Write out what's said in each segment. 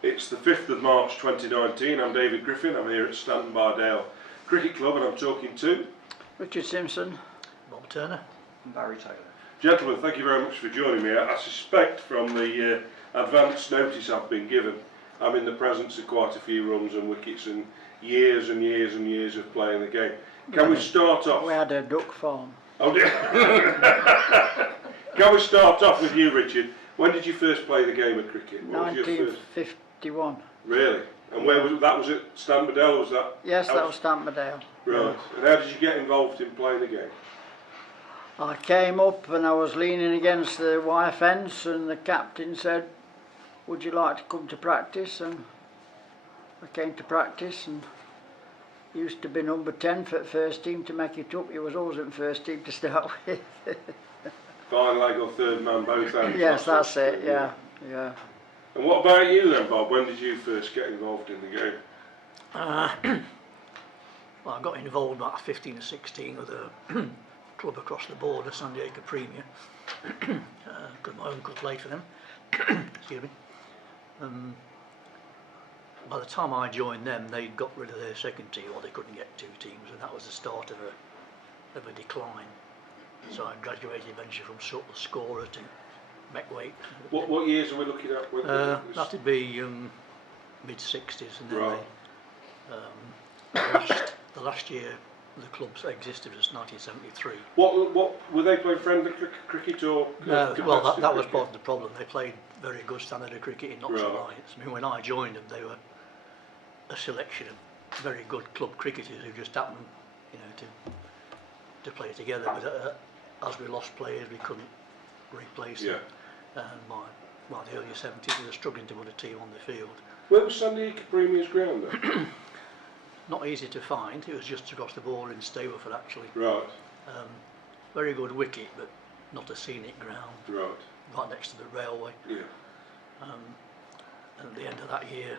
It's the 5th of March 2019. I'm David Griffin. I'm here at Stanton-by-Dale Cricket Club and I'm talking to Richard Simpson, Bob Turner and Barry Taylor. Gentlemen, thank you very much for joining me. I suspect from the advance notice I've been given, I'm in the presence of quite a few runs and wickets and years and years and years of playing the game. Can we start off? we had a duck farm. Oh dear. Can we start off with you, Richard? When did you first play the game of cricket? What was your first? 1951. Really? And where was it? That was at Stanton-by-Dale, was that? Yes, that was Stanton-by-Dale. Right. And how did you get involved in playing the game? I came up and I was leaning against the wire fence and the captain said, would you like to come to practice? And I came to practice and used to be number 10 for the first team to make it up. He was always in the first team to start with. Fine leg or third man, both ends? Yes, that's it, yeah. And what about you then, Bob? When did you first get involved in the game? Well, I got involved about 15 or 16 with a club across the border, San Diego Premier, because my uncle played for them. Excuse me. By the time I joined them, they'd got rid of their second team, or they couldn't get two teams, and that was the start of a decline. So I graduated eventually from sort of scorer to mech-weight. What years are we looking at? That'd be mid-60s, and then Right. the last year the club's existed was 1973. What were they playing friendly cricket or? Well, that was cricket? part of the problem. They played very good standard of cricket in Knox Alliance. I mean, when I joined them, they were a selection of very good club cricketers who just happened, you know, to play together. But as we lost players, we couldn't replace them. And by the early 70s, we were struggling to put a team on the field. Where was San Diego Premier's ground then? Not easy to find. It was just across the border in Stableford, actually. Right. Very good wicket, but not a scenic ground. Right. Right next to the railway. Yeah. And at the end of that year,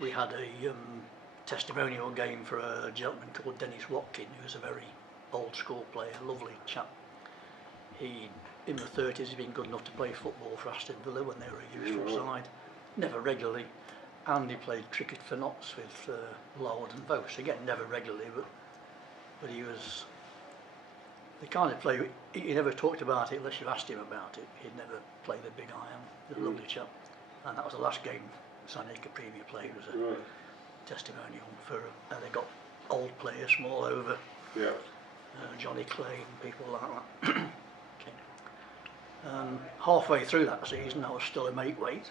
we had a testimonial game for a gentleman called Dennis Watkin, who was a very old school player, lovely chap. He, in the 30s, he'd been good enough to play football for Aston Villa when they were a useful side, never regularly, and he played cricket for Notts with Lord and Vose. Again, never regularly, but he was the kind of player, he never talked about it unless you asked him about it. He'd never played the big iron. He was a lovely chap. And that was the last game San Diego Premier played, was a testimonial for, and they got old players from all over. Yeah. Johnny Clay and people like that. Okay. Halfway through that season, I was still a mate weight.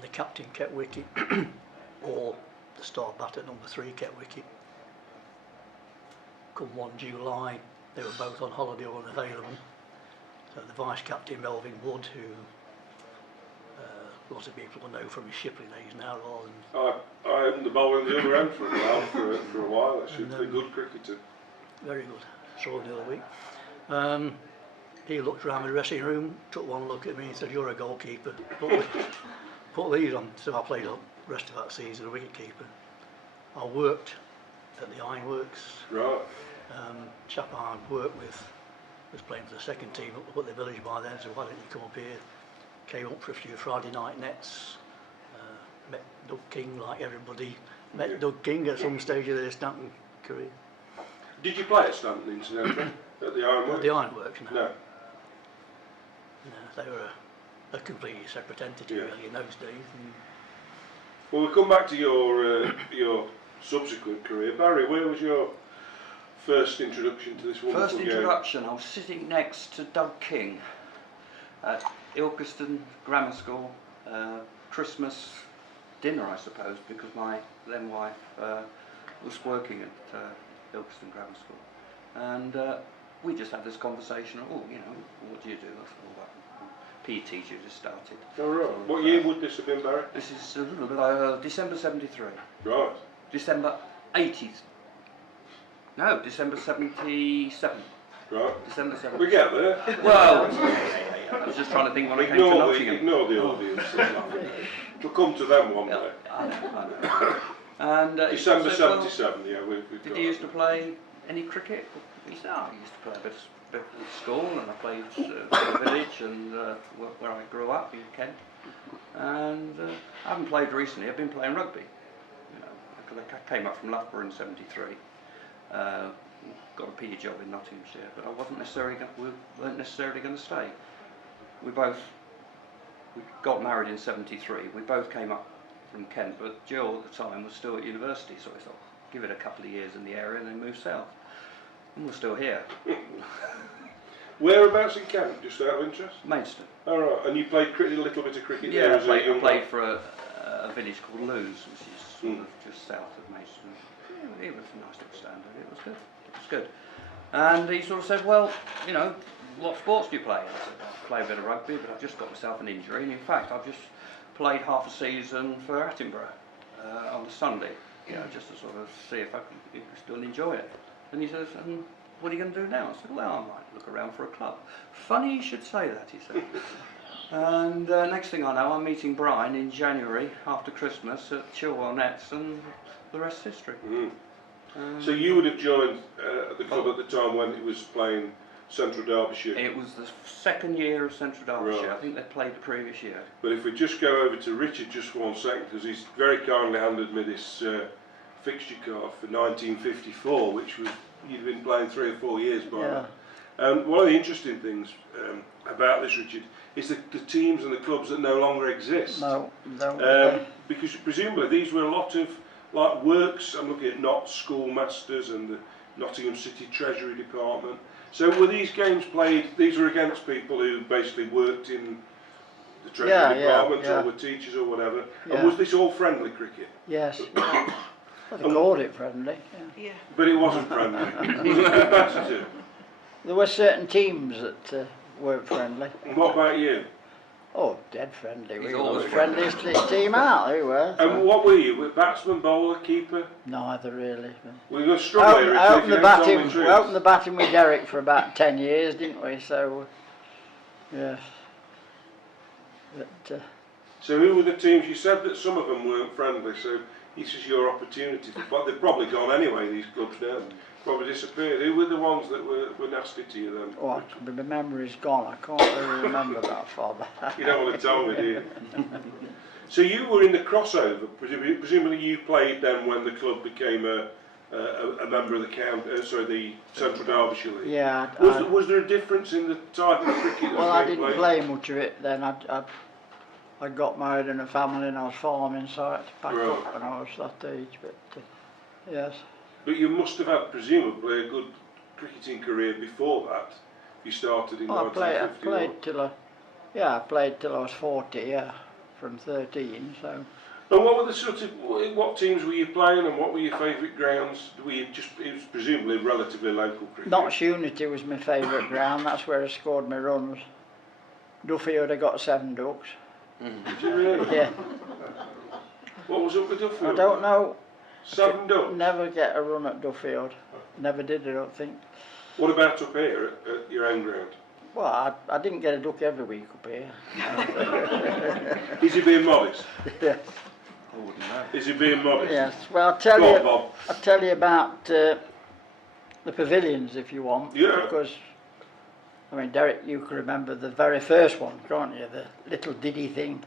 The captain kept wicket, or the star batter number 3 kept wicket. Come 1 July, they were both on holiday or unavailable. So the vice captain, Melvin Wood, who lots of people will know from his Shipley days now, rather than I opened the bowl in the other end for a while. Actually, a good cricketer. Very good. Saw him the other week. He looked around the dressing room, took one look at me and said, "You're a goalkeeper. Put these on." So I played the rest of that season as a wicket keeper. I worked at the Ironworks. Right. Chap I worked with was playing for the second team up at the village by then, so why don't you come up here? Came up for a few Friday night nets. Met Doug King like everybody. Met Doug King at some stage of their Stanton career. Did you play at Stanton, incidentally? At the Ironworks? At the Ironworks, no. No. No, they were a completely separate entity really in those days. Well, we'll come back to your subsequent career. Barry, where was your first introduction to this wonderful game? First introduction, I was sitting next to Doug King at Ilkeston Grammar School, Christmas dinner I suppose, because my then wife was working at Ilkeston Grammar School, and we just had this conversation. Oh, you know, what do you do? That's all that. PE teacher just started. Oh right. What year would this have been, Barry? This is a little bit December 73. Right. December 80s. No, December 77. Right. December 77. We get there. Well, I was just trying to think when I came to Nottingham. Ignore the audience. We'll come to them one day. I know. And December said, well, 77, yeah. We've did you used to play any cricket? He said, I used to play a bit at school, and I played for the village and where I grew up in Kent. and I haven't played recently. I've been playing rugby. You know, because I came up from Loughborough in '73. Got a PE job in Nottinghamshire, but I wasn't necessarily. We weren't necessarily going to stay. We got married in '73. We both came up from Kent, but Jill at the time was still at university, so I thought, give it a couple of years in the area and then move south. And we're still here. Whereabouts in Kent, just out of interest? Maidstone. All right, and you played a little bit of cricket there? Yeah, as a I young played lad? for a village called Lewes, which is sort of just south of Maidstone. It was a nice little standard, it was good. It was good. And he sort of said, well, you know, what sports do you play? I said, I play a bit of rugby, but I've just got myself an injury, and in fact, I've just played half a season for Attenborough on the Sunday, you know, just to sort of see if I could still enjoy it. And he says, and what are you going to do now? I said, well, I might look around for a club. Funny you should say that, he said. And next thing I know, I'm meeting Brian in January after Christmas at Chilwell Nets, and the rest's history. So you would have joined the club at the time when it was playing Central Derbyshire? It was the second year of Central Derbyshire. Right. I think they played the previous year. But if we just go over to Richard just for 1 second, because he's very kindly handed me this fixture card for 1954, which was, you'd been playing 3 or 4 years by Yeah. now. One of the interesting things about this, Richard, is the teams and the clubs that no longer exist. No, no. Because presumably these were a lot of like works. I'm looking at Notts Schoolmasters and the Nottingham City Treasury Department. So were these games played? These were against people who basically worked in the Treasury Department or were teachers or whatever. Yeah. And was this all friendly cricket? Yes. Well, they called it friendly. Yeah. But it wasn't friendly. Was it competitive? There were certain teams that weren't friendly. And what about you? Oh, dead friendly. He's We were always the friendliest team out, we were. And what were you? Were batsman, bowler, keeper? Neither really. We were struggling. I opened the batting with Derek for about 10 years, didn't we? So, yes. But, So who were the teams? You said that some of them weren't friendly, so this is your opportunity. But they've probably gone anyway, these clubs now. Probably disappeared. Who were the ones that were nasty to you then? oh, the memory's gone. I can't really remember that far back. You don't want to tell me, do you? So you were in the crossover. Presumably you played then when the club became a member of the Central Derbyshire League. Yeah. Was there a difference in the type of cricket that Well, I was being didn't played? play much of it then. I got married in a family and I was farming, so I had to pack Right. up when I was that age. But yes. But you must have had presumably a good cricketing career before that. You started in I 1950. played till I was 40. Yeah, from 13. So. And what were the what teams were you playing, and what were your favourite grounds? It was presumably relatively local cricket. Notts Unity was my favourite ground. That's where I scored my runs. Duffield, I got 7 ducks. Did you really? Yeah. What was up with Duffield? I don't know. 7 ducks. Never get a run at Duffield. Never did, I don't think. What about up here at your own ground? Well, I didn't get a duck every week up here. Is he being modest? Yeah. I wouldn't know. Is he being modest? Yes. Well, I'll tell you about the pavilions if you want. Yeah. Because, I mean, Derek, you can remember the very first one, can't you? The little diddy thing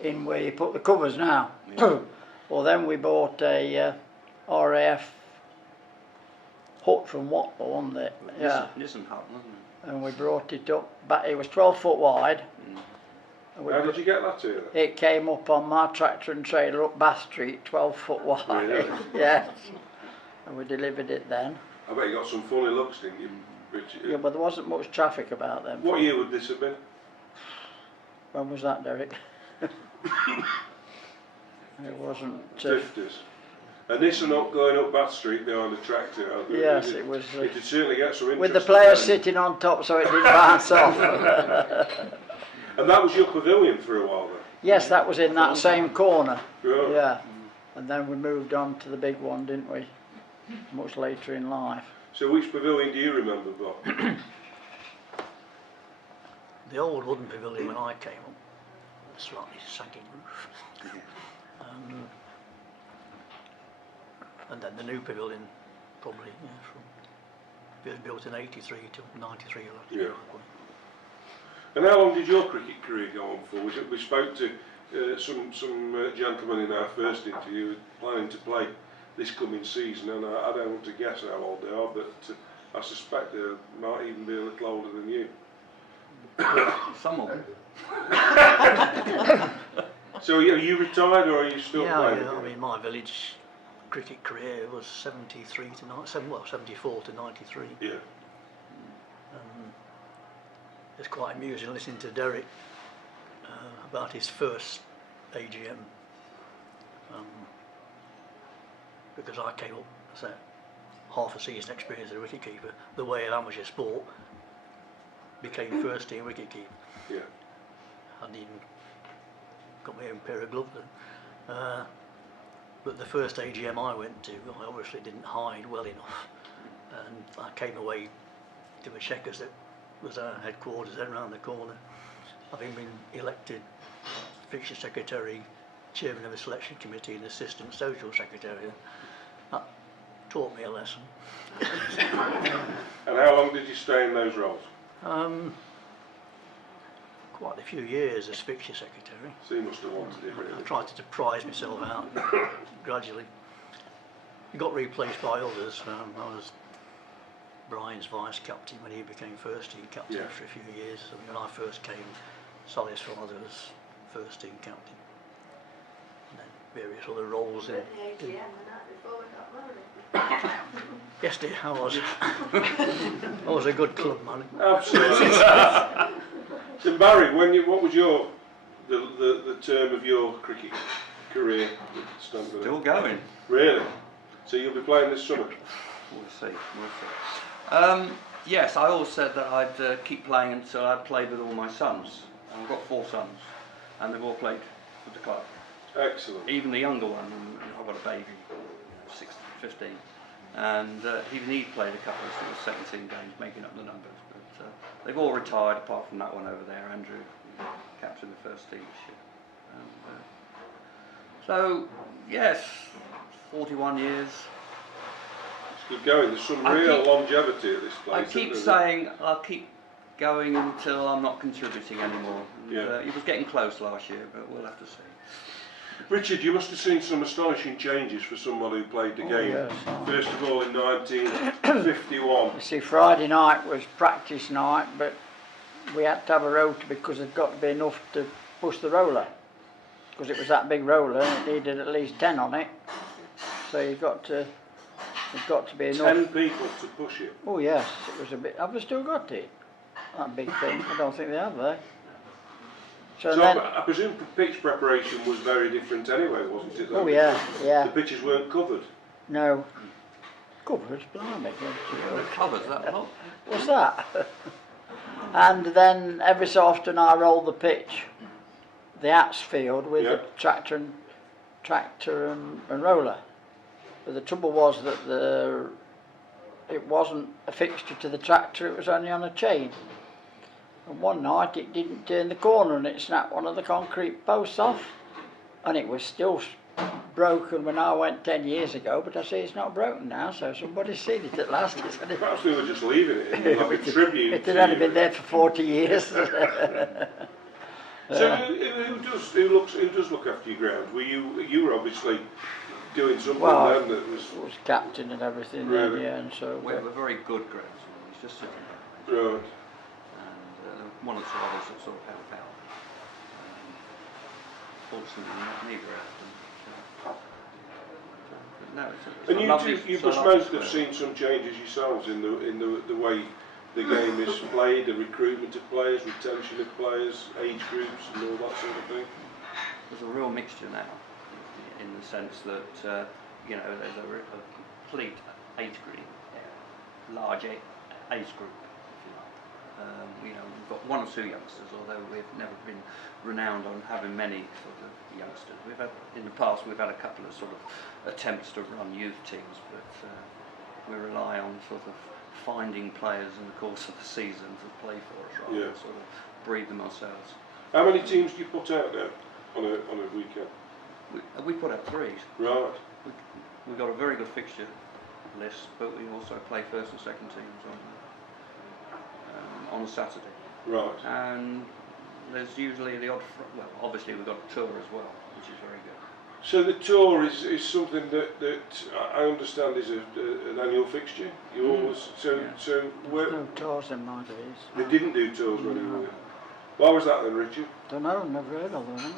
in where you put the covers now. Yeah. Well, then we bought a RAF hut from Watlow, wasn't it? Yeah. Nissen hut, wasn't it? And we brought it up back. It was 12 foot wide. And we How did you get that here then? It came up on my tractor and trailer up Bath Street, 12 foot wide. Really? Yes. And we delivered it then. I bet you got some funny looks, didn't you, Richard? Yeah, but there wasn't much traffic about them. What year would this have been? When was that, Derek? It wasn't. 50s. And this and up going up Bath Street behind the tractor. Yes, it was. It did certainly get some interest. With the players sitting on top so it didn't bounce off. And that was your pavilion for a while then? Yes, that was in that same corner. Right. Yeah. And then we moved on to the big one, didn't we? Much later in life. So which pavilion do you remember, Bob? The old wooden pavilion when I came up, slightly sagging roof. And then the new pavilion, probably, it was built in 83 till 93. Yeah. And how long did your cricket career go on for? We spoke to some gentlemen in our first interview were planning to play this coming season, and I don't want to guess how old they are, but I suspect they might even be a little older than you. Some of them. So are you retired or are you still playing? Yeah, I mean, my village cricket career was 73 to 74 to 93. Yeah. It's quite amusing listening to Derek about his first AGM, because I came up, so half a season experience as a wicketkeeper. The way amateur sport became first team wicketkeeper. Yeah. I hadn't even got my own pair of gloves then. But the first AGM I went to, I obviously didn't hide well enough, and I came away to a Checkers that was our headquarters then round the corner, having been elected fixture secretary, chairman of a selection committee and assistant social secretary. That taught me a lesson. And how long did you stay in those roles? Quite a few years as fixture secretary. So you must have wanted it I really. tried to prize myself out gradually. It got replaced by others. I was Brian's vice captain when he became first team captain after a few years. I mean, when I first came, Sally's father was first team captain. And then various other roles in. Yes, dear, I was. I was a good club man. Absolutely. So Barry, what was the term of your cricket career at Stanton-by-Dale? Still going. Really? So you'll be playing this summer? We'll see. Yes, I always said that I'd keep playing until I'd played with all my sons. I've got 4 sons, and they've all played for the club. Excellent. Even the younger one, I've got a baby, 15, and even he played a couple of sort of 17 games, making up the numbers. But they've all retired, apart from that one over there, Andrew, captain of the first team this year. And, so, yes, 41 years. It's good going. There's some real longevity at this place. I keep saying I'll keep going until I'm not contributing anymore. And, it was getting close last year, but we'll have to see. Richard, you must have seen some astonishing changes for someone who played the game. Yes. First of all in 1951. You see, Friday night was practice night, but we had to have a rota because there'd got to be enough to push the roller. Because it was that big roller and it needed at least 10 on it. So there's got to be enough. 10 people to push it. Oh yes, it was a bit. Have they still got it? That big thing? I don't think they have, though. So then, I presume the pitch preparation was very different anyway, wasn't it? oh yeah, yeah. The pitches weren't covered. No. Covered, blimey. Covers that lot. What's that? And then every so often I rolled the pitch, the Ats field with the tractor and roller. But the trouble was that it wasn't a fixture to the tractor, it was only on a chain. And one night it didn't turn the corner and it snapped one of the concrete posts off. And it was still broken when I went 10 years ago, but I say it's not broken now, so somebody's seen it at last. Perhaps we were just leaving it in like a tribute. It had only been there for 40 years. So who does look after your ground? You were obviously doing something then that was captain and everything then, yeah, and so We have a very good groundsman. He's just sitting there. right. And one or two others that sort of help out. Fortunately, neither of them. No, And you must have seen some changes yourselves in the way the game is played, the recruitment of players, retention of players, age groups, and all that sort of thing. There's a real mixture now, in the sense that there's a complete age group, large age group, if you like. We've got 1 or 2 youngsters, although we've never been renowned on having many sort of youngsters. We've had, in the past, we've had a couple of sort of attempts to run youth teams, but we rely on sort of finding players in the course of the season to play for us, rather than sort of breed them ourselves. How many teams do you put out now on a weekend? We put out 3. Right. We've got a very good fixture list, but we also play first and second teams on a Saturday. Right. And there's usually the odd, well, obviously we've got a tour as well, which is very good. So the tour is something that I understand is an annual fixture. You always so Yeah. so where There's no tours in my days. they didn't do tours when you No. were. Why was that then, Richard? Don't know, never heard of them.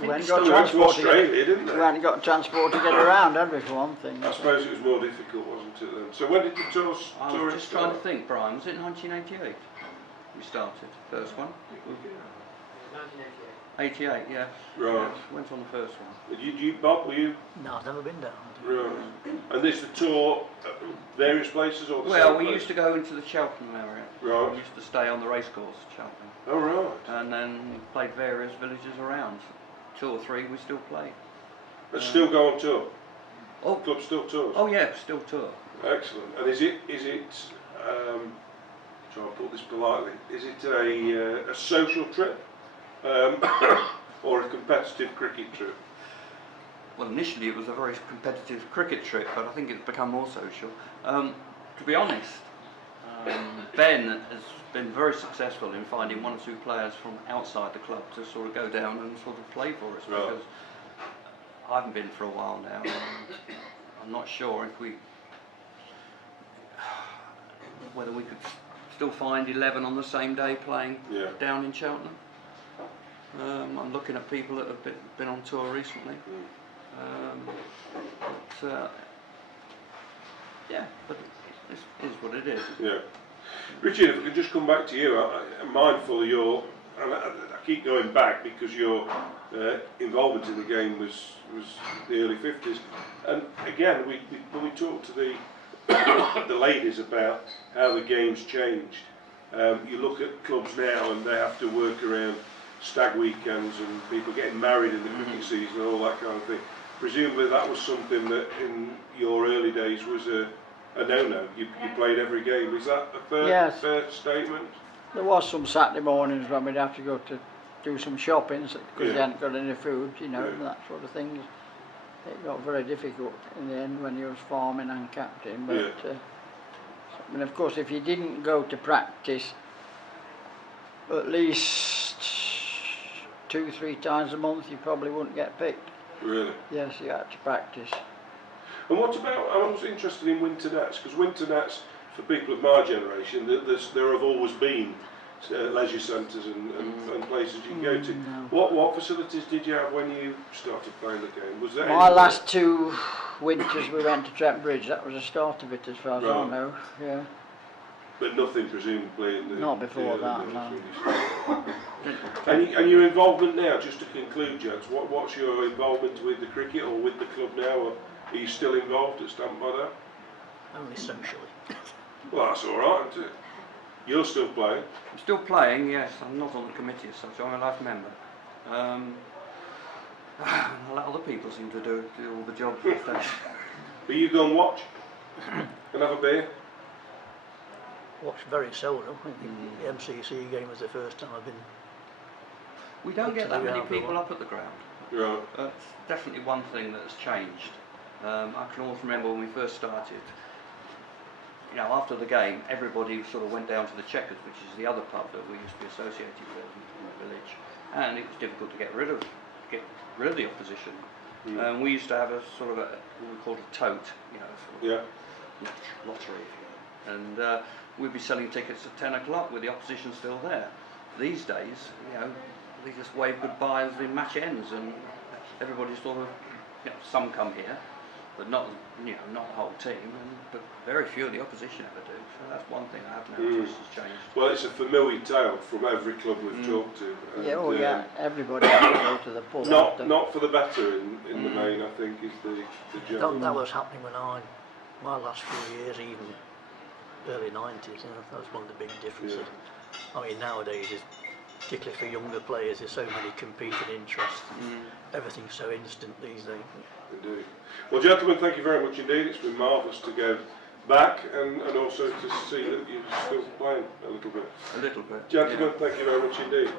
We think hadn't it's got They went to transport to get, Australia, didn't we they? hadn't got transport to get around, had we, for one thing? I suppose it was more difficult, wasn't it then? So when did the tour I was just trying to think, Brian, was it 1988 we started, first one? 88, yeah. Right. Yeah, went on the first one. You Bob, were you? No, I've never been down. Right. And this the tour at various places or the Well, same we place? used to go into the Cheltenham area. Right. We used to stay on the racecourse, Cheltenham, Oh right. and then played various villages around. 2 or 3 we still play. But still go on tour. Oh, Club still tours. oh yeah, still tour. Excellent. And is it try and put this politely, is it a social trip or a competitive cricket trip? Well, initially it was a very competitive cricket trip, but I think it's become more social. To be honest, Ben has been very successful in finding 1 or 2 players from outside the club to sort of go down and sort of play for us, Right. because I haven't been for a while now, and I'm not sure if whether we could still find 11 on the same day playing Yeah. down in Cheltenham. I'm looking at people that have been on tour recently. Yeah, but it is what it is. Yeah. Richard, if we could just come back to you, I'm mindful of your, and I keep going back because your involvement in the game was the early 50s, and again when we talked to the the ladies about how the game's changed. You look at clubs now and they have to work around stag weekends and people getting married in the cricket season and all that kind of thing. Presumably that was something that in your early days was a no-no. You played every game. Is that a fair, Yes. fair statement? There was some Saturday mornings when we'd have to go to do some shopping because Yeah. they hadn't got any food, you know, Yeah. and that sort of thing. It got very difficult in the end when you was farming and captain. But Yeah. I mean, of course, if you didn't go to practice at least 2-3 times a month, you probably wouldn't get picked. Really? Yes, you had to practice. And what about, I was interested in winter nets, because winter nets, for people of my generation, there have always been leisure centres and places you can go to. No. What facilities did you have when you started playing the game? Was there My any- last 2 winters we went to Trent Bridge. That was the start of it, as far as I Right. know. Yeah. But nothing presumably in the... Not before the that, early no. days. And your involvement now, just to conclude, James, what's your involvement with the cricket or with the club now? Or are you still involved at Stanton-by-Dale? Only socially. Well, that's all right, isn't it? You're still playing. I'm still playing, yes. I'm not on the committee as such. I'm a life member. A lot of other people seem to do all the jobs these days. But you go and watch and have a beer. Watched very seldom. I think the MCC game was the first time I've been. We don't get that many people up at the ground. Right. That's definitely one thing that has changed. I can always remember when we first started, you know, after the game, everybody sort of went down to the Checkers, which is the other pub that we used to be associated with in the village, and it was difficult to get rid of the opposition. We used to have a sort of what we called a tote, you know, sort of Yeah. lottery, if you will. And we'd be selling tickets at 10 o'clock with the opposition still there. These days, you know, they just wave goodbye as the match ends, and everybody sort of, you know, some come here, but not, you know, not the whole team, but very few of the opposition ever do. So that's one thing I have noticed has changed. Well, it's a familiar tale from every club we've talked to. And, Yeah, oh yeah, everybody had to go to the pub after. not for the better in the main, I think, is the general. That was happening when my last few years, even early 90s. You know, that was one of the big differences. I mean, nowadays, particularly for younger players, there's so many competing interests. Everything's so instant these days. Indeed. Well, gentlemen, thank you very much indeed. It's been marvellous to go back and also to see that you're still playing a little bit. A little bit. Gentlemen, thank you very much indeed.